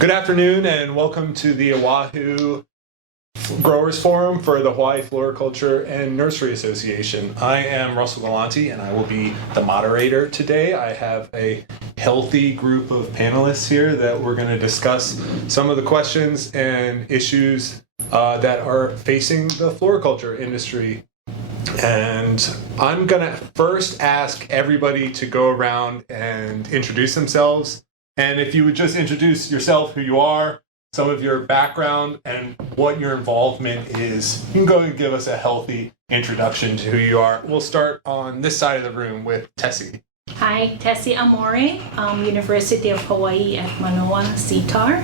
Good afternoon and welcome to the Oahu Growers Forum for the Hawaii Floriculture and Nursery Association. I am Russell Galante and I will be the moderator today. I have a healthy group of panelists here that we're going to discuss some of the questions and issues that are facing the floriculture industry. And I'm going to first ask everybody to go around and introduce themselves. And if you would just introduce yourself, who you are, some of your background, and what your involvement is, you can go and give us a healthy introduction to who you are. We'll start on this side of the room with Tessie. Hi, Tessie Amore, University of Hawaii at Manoa, CTAR.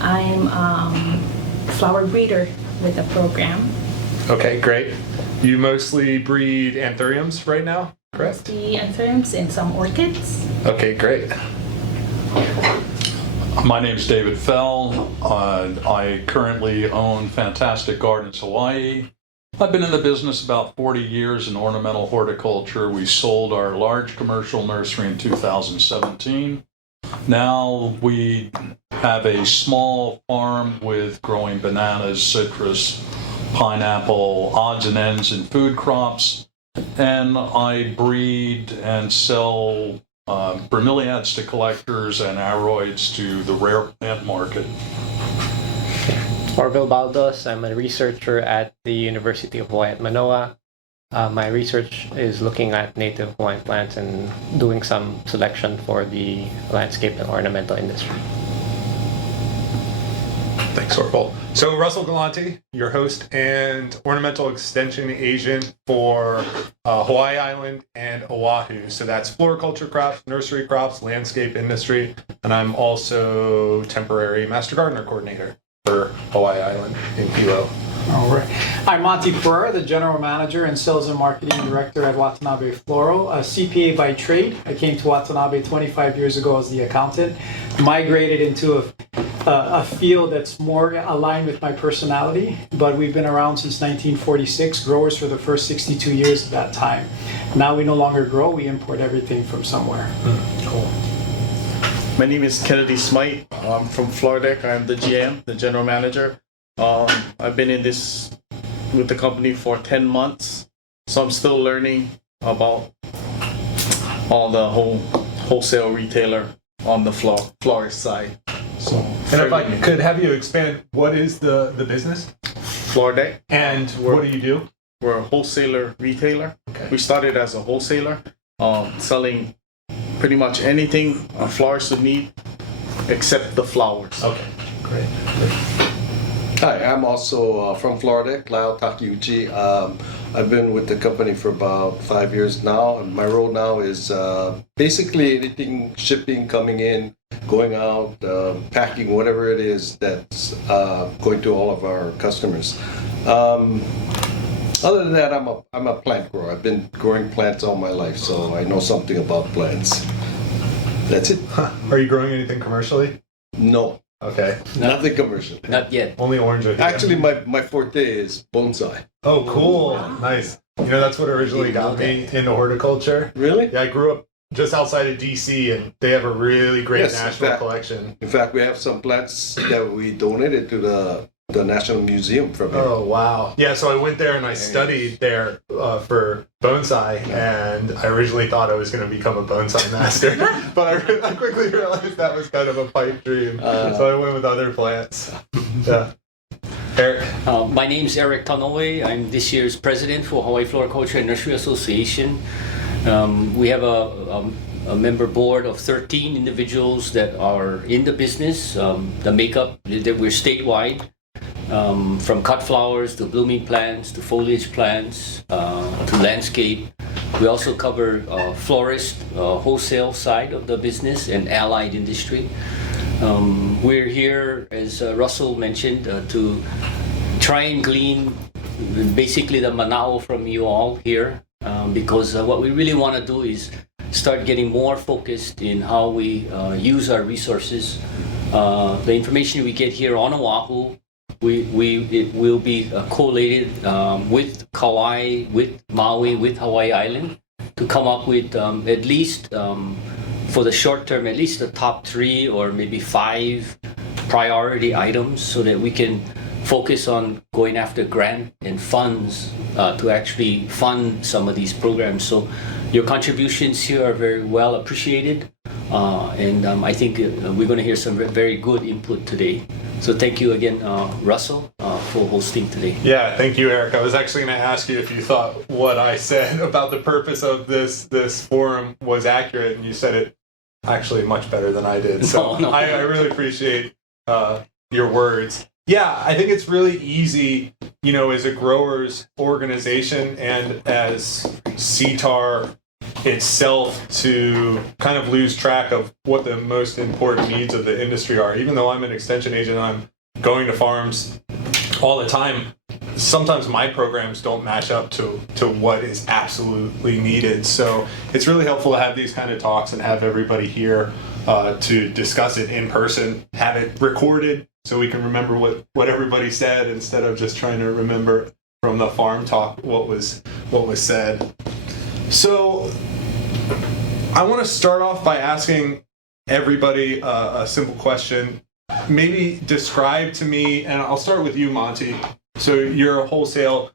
I'm a flower breeder with the program. Okay, great. You mostly breed anthuriums right now, correct? The anthuriums and some orchids. Okay, great. My name is David Fell. I currently own Fantastic Gardens Hawaii. I've been in the business about 40 years in ornamental horticulture. We sold our large commercial nursery in 2017. Now we have a small farm with growing bananas, citrus, pineapple, odds and ends, and food crops. And I breed and sell bromeliads to collectors and aroids to the rare plant market. Orville Baldos. I'm a researcher at the University of Hawaii at Manoa. My research is looking at native Hawaiian plants and doing some selection for the landscape and ornamental industry. Thanks, Orville. So Russell Galante, your host and ornamental extension agent for Hawaii Island and Oahu. So that's floriculture crops, nursery crops, landscape industry, and I'm also temporary master gardener coordinator for Hawaii Island in Hilo. All right. I'm Monty Pereira, the General Manager and Sales and Marketing Director at Watanabe Floral, a CPA by trade. I came to Watanabe 25 years ago as the accountant, migrated into a field that's more aligned with my personality, but we've been around since 1946, growers for the first 62 years of that time. Now we no longer grow, we import everything from somewhere. Cool. My name is Kennedy Smite. I'm from Floridec. I'm the GM, the General Manager. I've been in this with the company for 10 months, so I'm still learning about all the wholesale retailer on the florist side. So, and if I could have you expand, what is the business? Floridec. And what do you do? We're a wholesaler retailer. Okay. We started as a wholesaler, selling pretty much anything a florist would need except the flowers. Okay, great. Hi, I'm also from Florida, Lyle Takeuchi. I've been with the company for about 5 years now, and my role now is basically anything shipping, coming in, going out, packing, whatever it is that's going to all of our customers. Other than that, I'm a plant grower. I've been growing plants all my life, so I know something about plants. That's it. Huh. Are you growing anything commercially? No. Okay. Nothing commercial. Not yet. Only orange. Actually, my forte is bonsai. Oh, cool. Nice. You know, that's what originally got me into horticulture. Really? Yeah, I grew up just outside of DC, and they have a really great Yes, national collection. In fact, we have some plants that we donated to the National Museum from here. Oh, wow. Yeah, so I went there and I studied there for bonsai, and I originally thought I was going to become a bonsai master, but I quickly realized that was kind of a pipe dream, so I went with other plants. Yeah. Eric? My name is Eric Tanoe. I'm this year's president for Hawaii Floriculture and Nursery Association. We have a member board of 13 individuals that are in the business. The makeup, that we're statewide. From cut flowers to blooming plants to foliage plants to landscape. We also cover florist, wholesale side of the business and allied industry. We're here, as Russell mentioned, to try and glean basically the manao from you all here because what we really want to do is start getting more focused in how we use our resources. The information we get here on Oahu, it will be collated with Kauai, with Maui, with Hawaii Island to come up with at least for the short term, at least the top 3 or maybe 5 priority items so that we can focus on going after grant and funds to actually fund some of these programs. So your contributions here are very well appreciated, and I think we're going to hear some very good input today. So thank you again, Russell, for hosting today. Yeah, thank you, Eric. I was actually going to ask you if you thought what I said about the purpose of this forum was accurate, and you said it actually much better than I did. So No. I really appreciate your words. Yeah, I think it's really easy, you know, as a growers organization and as CTAR itself to kind of lose track of what the most important needs of the industry are. Even though I'm an extension agent and I'm going to farms all the time, sometimes my programs don't match up to what is absolutely needed. So it's really helpful to have these kind of talks and have everybody here to discuss it in person, have it recorded so we can remember what everybody said instead of just trying to remember from the farm talk what was said. So I want to start off by asking everybody a simple question. Maybe describe to me, and I'll start with you, Monty. So you're a wholesale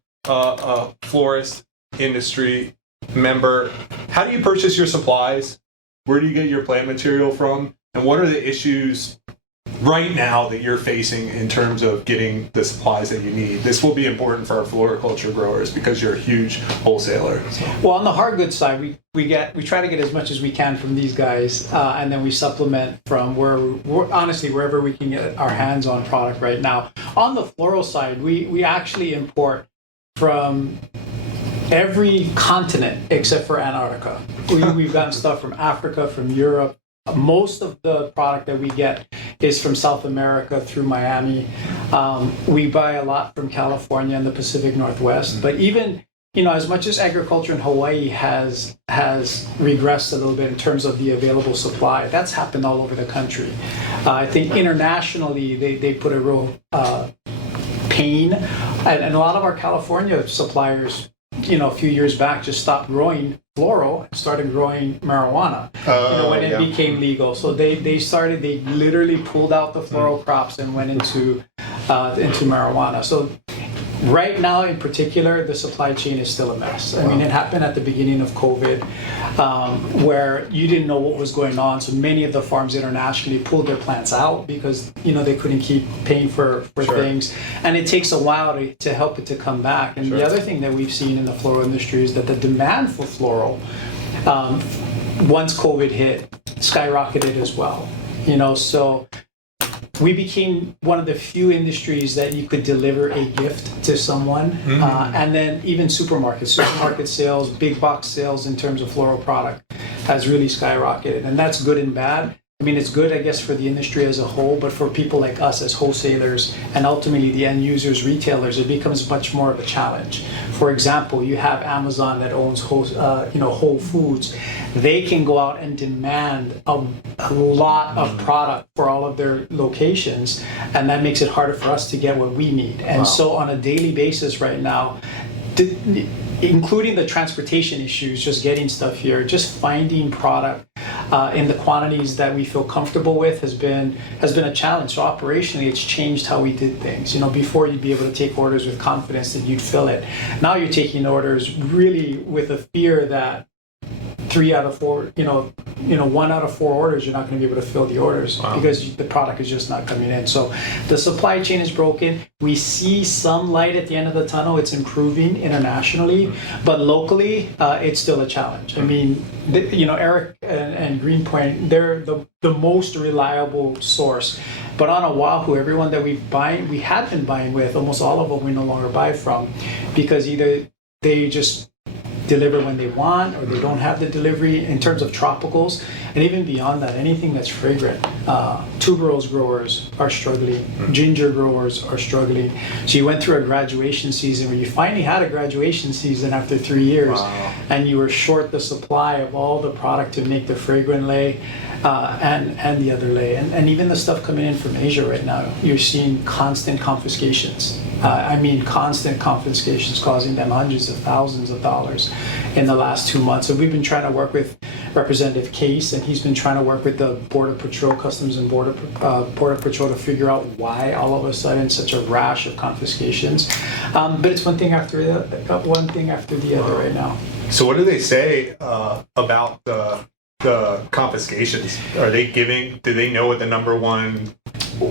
florist industry member. How do you purchase your supplies? Where do you get your plant material from? And what are the issues right now that you're facing in terms of getting the supplies that you need? This will be important for our floriculture growers because you're a huge wholesaler. So. Well, on the hard goods side, we try to get as much as we can from these guys, and then we supplement from honestly wherever we can get our hands on product right now. On the floral side, we actually import from every continent except for Antarctica. We've gotten stuff from Africa, from Europe. Most of the product that we get is from South America through Miami. We buy a lot from California and the Pacific Northwest. But even, you know, as much as agriculture in Hawaii has regressed a little bit in terms of the available supply, that's happened all over the country. I think internationally they put a real pain, and a lot of our California suppliers, you know, a few years back just stopped growing floral and started growing marijuana, when it became legal. So they literally pulled out the floral crops and went into marijuana. So right now in particular, the supply chain is still a mess. I mean, it happened at the beginning of COVID, where you didn't know what was going on. So many of the farms internationally pulled their plants out because, you know, they couldn't keep paying for things. And it takes a while to help it to come back. And the other thing that we've seen in the floral industry is that the demand for floral, once COVID hit, skyrocketed as well. You know, so we became one of the few industries that you could deliver a gift to someone. And then even supermarket sales, big box sales in terms of floral product has really skyrocketed. And that's good and bad. I mean, it's good, I guess, for the industry as a whole, but for people like us as wholesalers and ultimately the end users, retailers, it becomes much more of a challenge. For example, you have Amazon that owns Whole Foods. They can go out and demand a lot of product for all of their locations, and that makes it harder for us to get what we need. And so on a daily basis right now, including the transportation issues, just getting stuff here, just finding product in the quantities that we feel comfortable with has been a challenge. So operationally, it's changed how we did things. You know, before you'd be able to take orders with confidence that you'd fill it. Now you're taking orders really with a fear that 1 out of 4 orders, you're not going to be able to fill the orders because the product is just not coming in. So the supply chain is broken. We see some light at the end of the tunnel. It's improving internationally, but locally, it's still a challenge. I mean, Eric and Greenpoint, they're the most reliable source. But on Oahu, everyone that we had been buying with, almost all of them we no longer buy from, because either they just deliver when they want, or they don't have the delivery in terms of tropicals, and even beyond that, anything that's fragrant. Tuberose growers are struggling, ginger growers are struggling. So you went through a graduation season where you finally had a graduation season after 3 years, and you were short the supply of all the product to make the fragrant lei and the other lei, and even the stuff coming in from Asia right now. You're seeing constant confiscations. Constant confiscations, causing them hundreds of thousands of dollars in the last 2 months. So we've been trying to work with Representative Case, and he's been trying to work with the Border Patrol, Customs and Border Patrol to figure out why all of a sudden such a rash of confiscations. But it's one thing after the other right now. So what do they say about the confiscations? Are they giving? Do they know what the number one?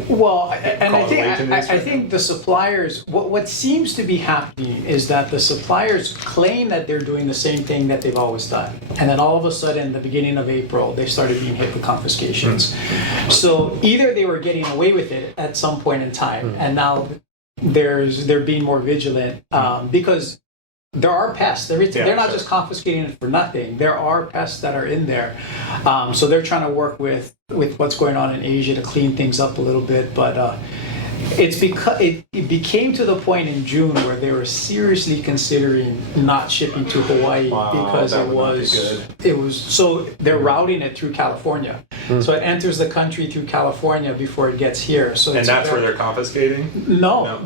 Well, and I I think the suppliers, what seems to be happening is that the suppliers claim that they're doing the same thing that they've always done. And then all of a sudden, the beginning of April, they started being hit with confiscations. So either they were getting away with it at some point in time, and now they're being more vigilant because there are pests. They're not just confiscating it for nothing. There are pests that are in there. So they're trying to work with what's going on in Asia to clean things up a little bit. But it's because it became to the point in June where they were seriously considering not shipping to Hawaii because it was so they're routing it through California. So it enters the country through California before it gets here. So And that's where they're confiscating? No,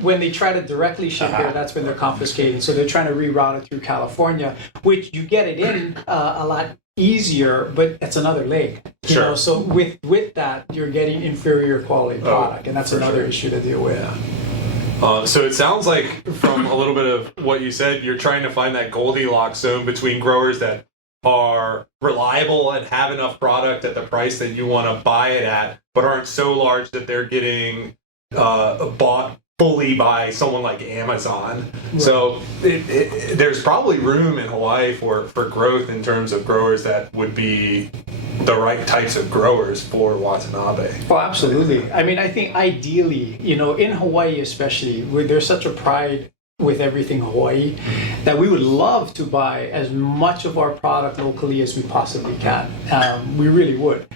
when they try to directly ship here, that's when they're confiscating. So they're trying to reroute it through California, which you get it in a lot easier, but it's another leg. You know? So with that, you're getting inferior quality product, and that's another issue to deal with. So it sounds like from a little bit of what you said, you're trying to find that Goldilocks zone between growers that are reliable and have enough product at the price that you want to buy it at, but aren't so large that they're getting bought fully by someone like Amazon. Right. So there's probably room in Hawaii for growth in terms of growers that would be the right types of growers for Watanabe. Oh, absolutely. I mean, I think ideally, in Hawaii especially, where there's such a pride with everything Hawaii, that we would love to buy as much of our product locally as we possibly can. We really would.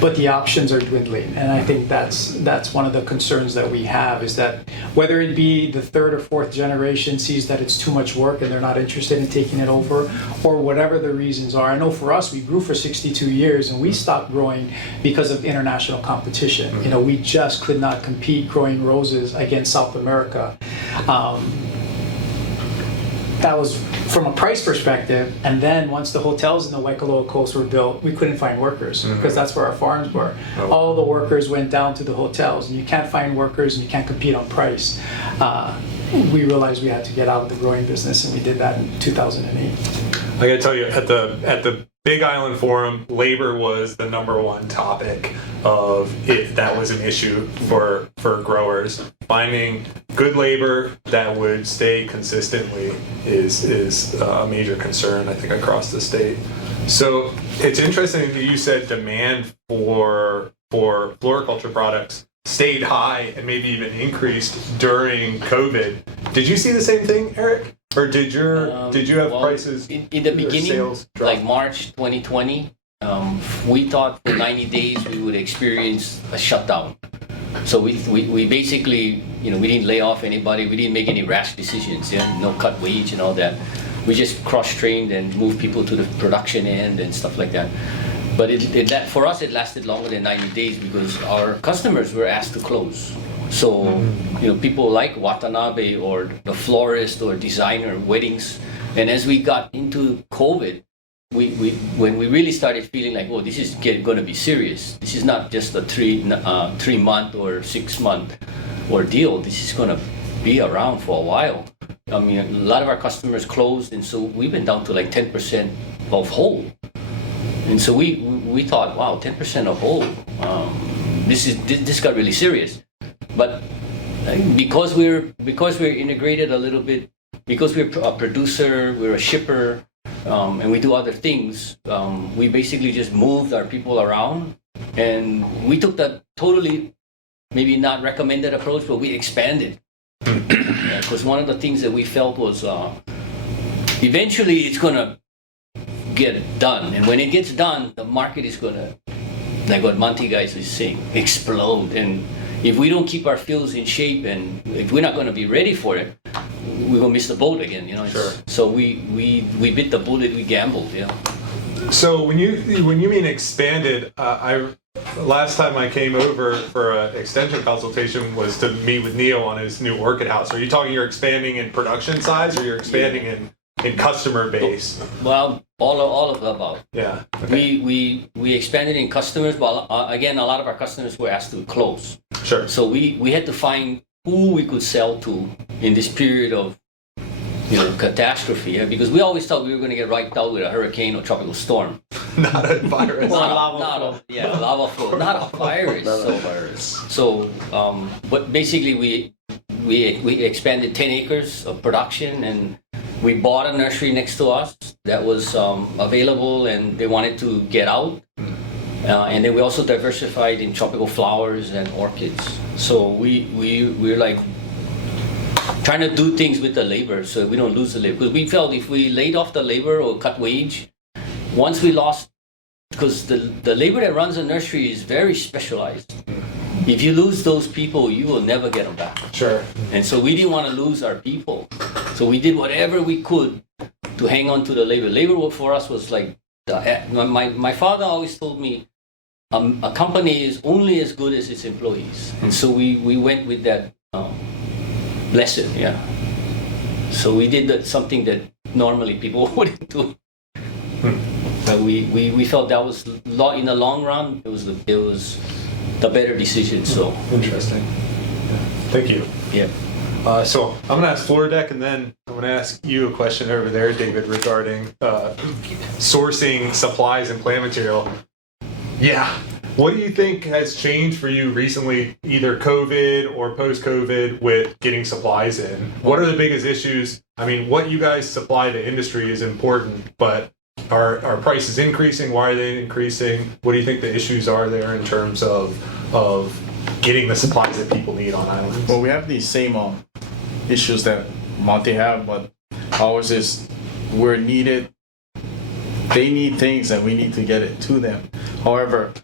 But the options are dwindling, and I think that's one of the concerns that we have, is that whether it be the third or fourth generation sees that it's too much work and they're not interested in taking it over, or whatever the reasons are. I know for us, we grew for 62 years and we stopped growing because of international competition. We just could not compete growing roses against South America. That was from a price perspective, and then once the hotels in the Waikoloa Coast were built, we couldn't find workers because that's where our farms were. All the workers went down to the hotels, and you can't find workers and you can't compete on price. We realized we had to get out of the growing business, and we did that in 2008. I gotta tell you, at the Big Island Forum, labor was the number one topic of it. That was an issue for growers. Finding good labor that would stay consistently is a major concern, I think, across the state. So it's interesting that you said demand for floriculture products stayed high and maybe even increased during COVID. Did you see the same thing, Eric? Or did you have prices in the beginning, like March 2020, we thought for 90 days we would experience a shutdown. So we basically, we didn't lay off anybody, we didn't make any rash decisions, no cut wage and all that. We just cross-trained and moved people to the production end and stuff like that. But for us, it lasted longer than 90 days because our customers were asked to close. So, people like Watanabe or the florist or designer weddings. And as we got into COVID, when we really started feeling like, this is going to be serious. This is not just a 3-month or 6-month ordeal. This is going to be around for a while. I mean, a lot of our customers closed, and so we went down to like 10% of whole. And so we thought, wow, 10% of whole. This got really serious. But because we're integrated a little bit, because we're a producer, we're a shipper, and we do other things, we basically just moved our people around, and we took that totally, maybe not recommended approach, but we expanded. Because one of the things that we felt was eventually it's going to get done. And when it gets done, the market is going to, like what Monty guys is saying, explode. And if we don't keep our fields in shape, and if we're not going to be ready for it, we're going to miss the boat again. Sure. So we bit the bullet, we gambled. So when you mean expanded, last time I came over for an extension consultation was to meet with Neo on his new orchid house. Are you talking you're expanding in production size, or you're expanding in customer base? Well, all of the above. Yeah. Okay. We expanded in customers, but again, a lot of our customers were asked to close. Sure. So we had to find who we could sell to in this period of catastrophe. Yeah? Because we always thought we were going to get wiped out with a hurricane or tropical storm. Not a virus. Lava flow, not a virus. Not so, a virus. So, but basically we expanded 10 acres of production, and we bought a nursery next to us that was available, and they wanted to get out. And then we also diversified in tropical flowers and orchids. So we're like trying to do things with the labor so we don't lose the labor. Because we felt if we laid off the labor or cut wage, once we lost, because the labor that runs a nursery is very specialized. If you lose those people, you will never get them back. Sure. And so we didn't want to lose our people. So we did whatever we could to hang on to the labor. Labor for us was like, my father always told me, a company is only as good as its employees. And so we went with that lesson, yeah. So we did something that normally people wouldn't do. But we felt that was, in the long run, it was the better decision, so. Interesting. Yeah. Thank you. Yeah. So I'm going to ask Floor Deck, and then I'm going to ask you a question over there, David, regarding sourcing supplies and plant material. Yeah. What do you think has changed for you recently, either COVID or post-COVID, with getting supplies in? What are the biggest issues? I mean, what you guys supply to industry is important, but are prices increasing? Why are they increasing? What do you think the issues are there in terms of getting the supplies that people need on islands? Well, we have these same issues that Monte have, but ours is we're needed. They need things and we need to get it to them. However,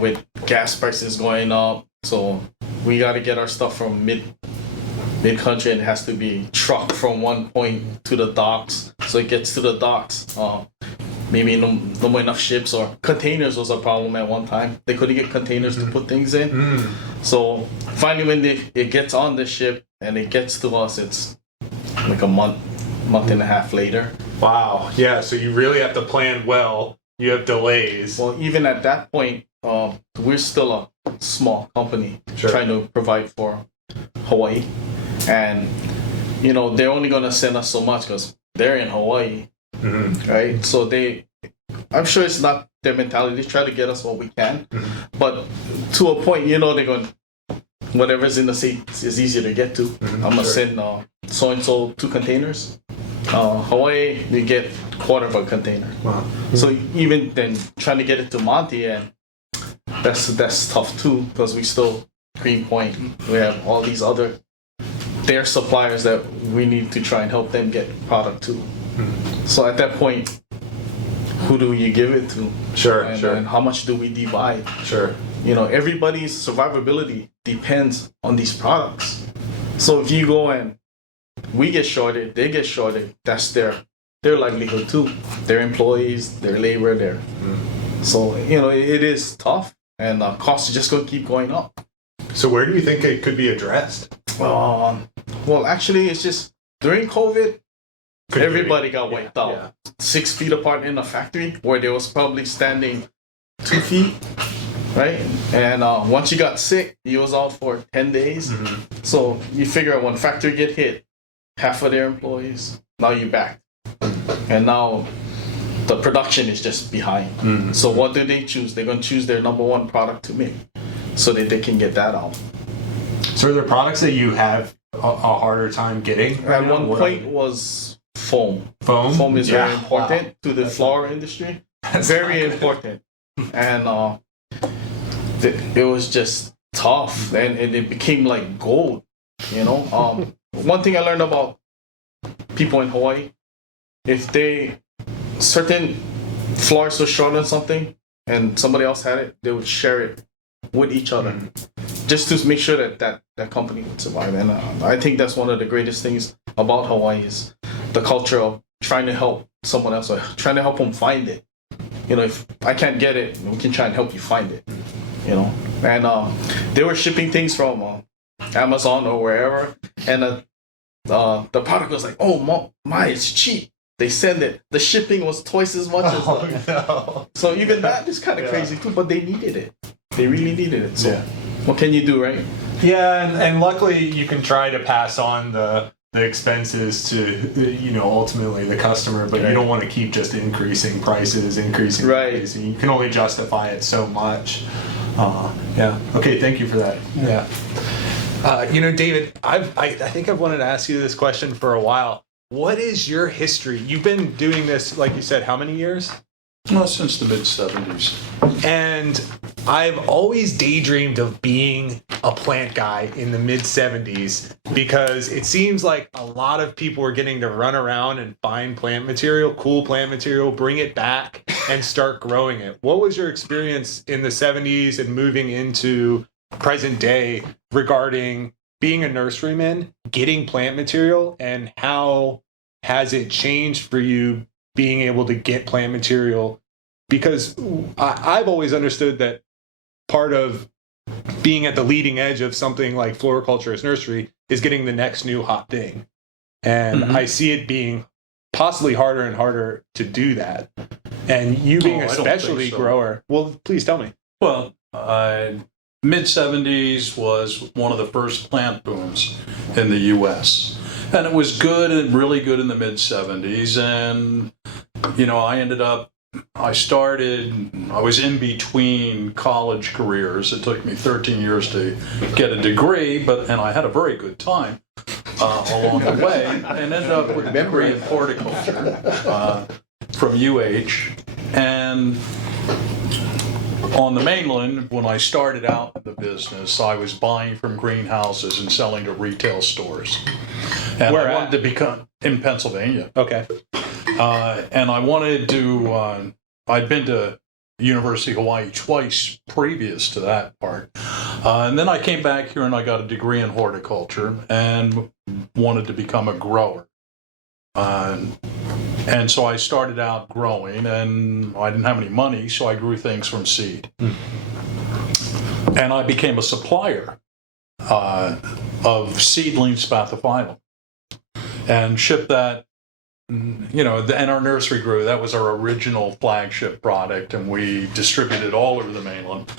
with gas prices going up, so we got to get our stuff from mid-country, and it has to be trucked from one point to the docks, so it gets to the docks. Maybe no enough ships, or containers was a problem at one time. They couldn't get containers to put things in. So finally, when it gets on the ship and it gets to us, it's like a month and a half later. Wow. Yeah. So you really have to plan well. You have delays. Well, even at that point, we're still a small company trying to provide for Hawaii, and they're only gonna send us so much because they're in Hawaii, right? So I'm sure it's not their mentality. They try to get us what we can, but to a point, they're going, whatever's in the States is easier to get to. I'm gonna send so and so 2 containers. Hawaii, you get quarter of a container. Wow. So even then, trying to get it to Monte, and that's tough too, because we still Greenpoint. We have all these their suppliers that we need to try and help them get product to. So at that point, who do you give it to? Sure. And how much do we divide? Sure. Everybody's survivability depends on these products. So if you go and we get shorted, they get shorted, that's their livelihood too. Their employees, their labor, So, it is tough, and costs are just going to keep going up. So where do you think it could be addressed? Well, actually, it's just during COVID, everybody got wiped out. Yeah. 6 feet apart in a factory where they was probably standing 2 feet, right? And once you got sick, you was out for 10 days. So you figure out when factory get hit, half of their employees, now you're back. And now the production is just behind. So what do they choose? They're going to choose their number one product to make so that they can get that out. So are there products that you have a harder time getting? At one point was foam. Foam? Foam is very important to the flower industry. Very important. And it was just tough, and it became like gold, One thing I learned about people in Hawaii, if certain flowers were short on something and somebody else had it, they would share it with each other just to make sure that company would survive. And I think that's one of the greatest things about Hawaii is the culture of trying to help someone else, or trying to help them find it. If I can't get it, we can try and help you find it. And they were shipping things from Amazon or wherever, and the product was like, oh my, it's cheap. they send it. The shipping was twice as much as no. So even that is kind of Yeah. crazy too, but they needed it. They really needed it. So Yeah. what can you do, right? Yeah, and luckily you can try to pass on the expenses to ultimately the customer, but you don't want to keep just increasing prices. Right. You can only justify it so much. Yeah. Okay. Thank you for that. Yeah. David, I think I've wanted to ask you this question for a while. What is your history? You've been doing this, like you said, how many years? Well, since the mid-70s. And I've always daydreamed of being a plant guy in the mid-70s because it seems like a lot of people were getting to run around and find plant material, cool plant material, bring it back and start growing it. What was your experience in the 70s and moving into present day regarding being a nurseryman, getting plant material, and how has it changed for you being able to get plant material? Because I've always understood that part of being at the leading edge of something like floriculture as nursery is getting the next new hot thing. And I see it being possibly harder and harder to do that. And you being a I don't think specialty so. grower, well, please tell me. Well, mid-70s was one of the first plant booms in the U.S. And it was good and really good in the mid-70s. And, I was in between college careers. It took me 13 years to get a degree, and I had a very good time along the way, and ended up with a degree in horticulture from UH. And on the mainland, when I started out in the business, I was buying from greenhouses and selling to retail stores. And Where I at? wanted to become in Pennsylvania. Okay. And I wanted to, I'd been to University of Hawaii twice previous to that part. And then I came back here and I got a degree in horticulture and wanted to become a grower. And so I started out growing, and I didn't have any money, so I grew things from seed. And I became a supplier of seedling spathiphyllum and shipped that. And our nursery grew. That was our original flagship product, and we distributed all over the mainland.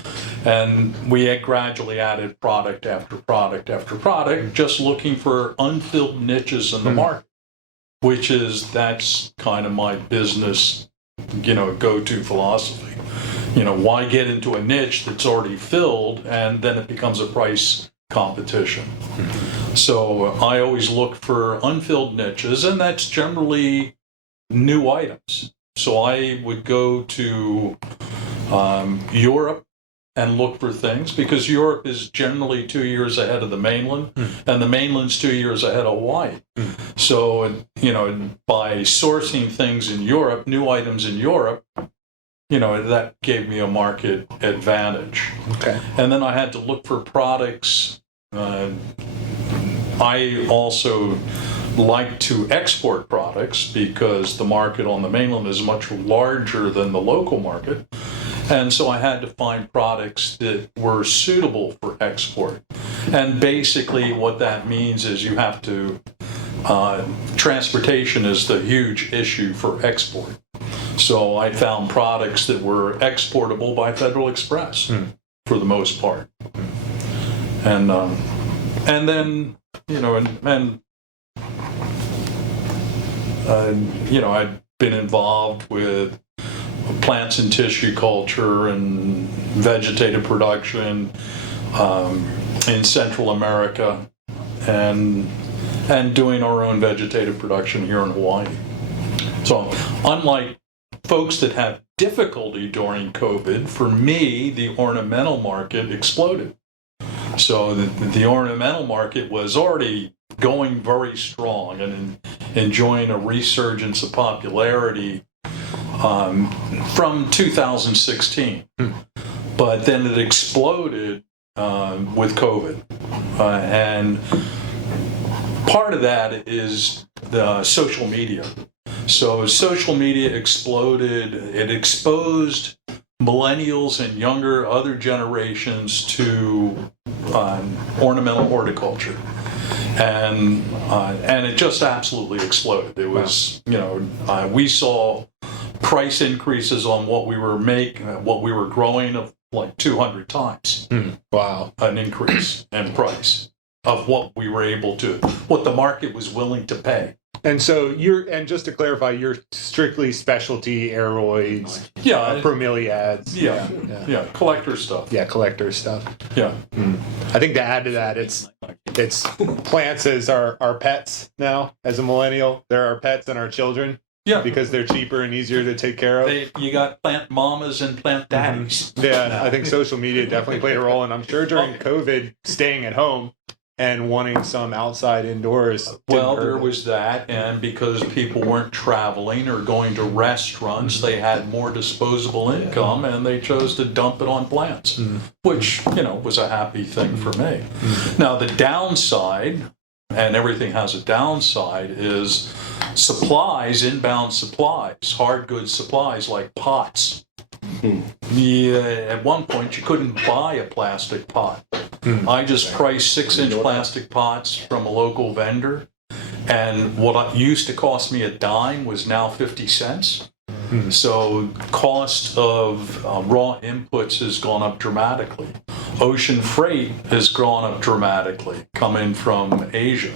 And we had gradually added product after product after product, just looking for unfilled niches in the market, that's kind of my business, go-to philosophy. Why get into a niche that's already filled and then it becomes a price competition? So I always look for unfilled niches, and that's generally new items. So I would go to Europe and look for things, because Europe is generally 2 years ahead of the mainland, and the mainland's 2 years ahead of Hawaii. So, by sourcing things in Europe, new items in Europe, that gave me a market advantage. Okay. And then I had to look for products. I also like to export products because the market on the mainland is much larger than the local market. And so I had to find products that were suitable for export. And basically what that means is you have to, transportation is the huge issue for export. So I found products that were exportable by Federal Express for the most part. And then, I've been involved with plants and tissue culture and vegetative production in Central America, and doing our own vegetative production here in Hawaii. So unlike folks that have difficulty during COVID, for me, the ornamental market exploded. So the ornamental market was already going very strong and enjoying a resurgence of popularity from 2016. But then it exploded with COVID. And part of that is the social media. So social media exploded. It exposed millennials and younger other generations to ornamental horticulture. and it just absolutely exploded. It was, we saw price increases on what we were growing of like 200 times. Wow. An increase in price of what the market was willing to pay. And so and just to clarify, you're strictly specialty aeroids, Yeah. bromeliads. Yeah, collector stuff. Yeah, collector stuff. Yeah. I think to add to that, it's plants as our pets now. As a millennial, they're our pets and our children. Yeah. Because they're cheaper and easier to take care of. You got plant mamas and plant daddies. Yeah, I think social media definitely played a role, and I'm sure during COVID, staying at home and wanting some outside indoors. Well, there was that, and because people weren't traveling or going to restaurants, they had more disposable income, and they chose to dump it on plants, which, was a happy thing for me. Now, the downside, and everything has a downside, is supplies, inbound supplies, hard goods supplies like pots. At one point, you couldn't buy a plastic pot. I just priced 6-inch plastic pots from a local vendor, and what used to cost me a dime was now 50 cents. So cost of raw inputs has gone up dramatically. Ocean freight has gone up dramatically coming from Asia.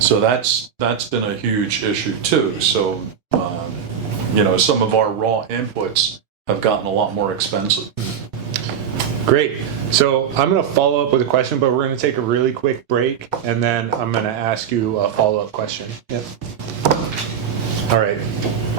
So that's been a huge issue too. So, some of our raw inputs have gotten a lot more expensive. Great. So I'm going to follow up with a question, but we're going to take a really quick break, and then I'm going to ask you a follow-up question. Yep. All right.